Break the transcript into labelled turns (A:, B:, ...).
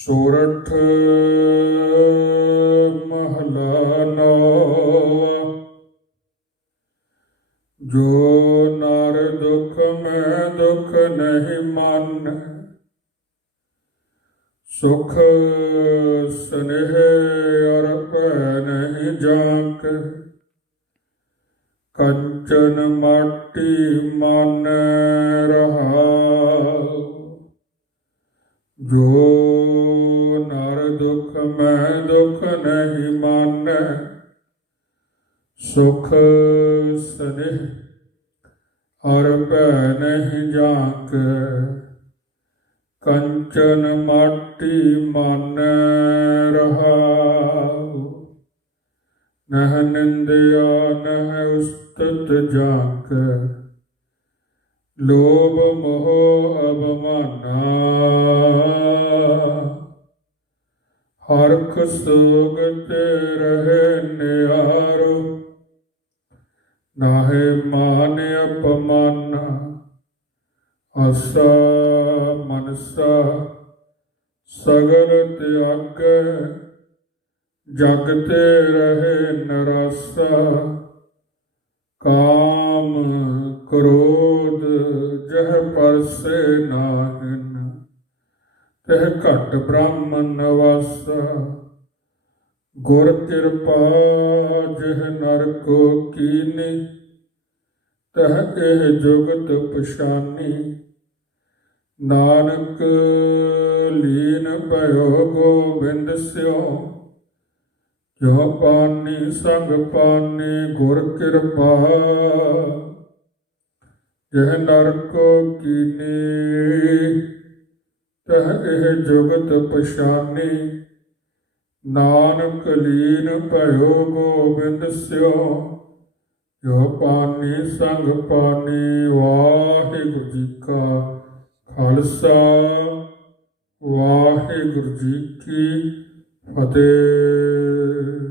A: ਸੋਰਠ ਮਹਲਾ ਨੌ ਜੋ ਨਰ ਦੁਖ ਮੈਂ ਦੁਖ ਨਹੀਂ ਮੰਨ ਸੁਖ ਸਨੇਹ ਅਰ ਭੈ ਨਹੀਂ ਜਾਂਕ ਕੰਚਨ ਮਾਟੀ ਮਨ ਰਹਾਉ ਸੁਖ ਸਨੇਹ, ਹਰ ਭੈ ਨਹੀਂ ਜਾਂਕ ਕੰਚਨ ਮਾਟੀ ਮਨ ਰਹਾਉ, ਨਹ ਨਿੰਦਿਆ ਨਹ ਉਸਤਤ ਜਾਕ ਲੋਭ ਮੋਹ ਅਭਮਾਨਾ ਹਰਖ ਸੋਗ ਤੇ ਰਹੇ ਨਿਆਰੋ ਨਾਹੇ ਮਾਨ ਅਪਮਾਨ ਅਸਾ ਮਨਸਾ, ਸਗਲ ਤਿਆਗ ਜਗ ਤੇ ਰਹੇ ਨਰਾਸਾ। ਕਾਮ ਕ੍ਰੋਧ ਜਹ ਪਰਸੇ ਨਾਹਿਨ, ਤਹ ਘਟ ਬ੍ਰਹਮ ਨਵਾਸਾ। ਗੁਰ ਕਿਰਪਾ ਜਿਹ ਨਰ ਕੋ ਕੀਨੀ, ਤਹ ਇਹ ਜੁਗਤ ਪਛਾਨੀ। ਨਾਨਕ ਲੀਨ ਭਇਓ ਗੋਬਿੰਦ ਸਿਓ, ਜੋ ਪਾਨੀ ਸੰਗ ਪਾਨੀ ਗੁਰ ਕਿਰਪਾ। ਜਿਹ ਨਰ ਕੋ ਕੀਨੀ, ਤਹ ਇਹ ਜੁਗਤ ਪਛਾਨੀ। ਨਾਨਕ ਲੀਨ ਭਇਓ ਗੋਬਿੰਦ ਸਿਓ, ਜੋ ਪਾਨੀ ਸੰਗ ਪਾਨੀ ਵਾਹਿਗੁਰੂ ਜੀ ਕਾ ਖਾਲਸਾ। ਵਾਹਿਗੁਰੂ ਜੀ ਕੀ ਫਤਿਹ।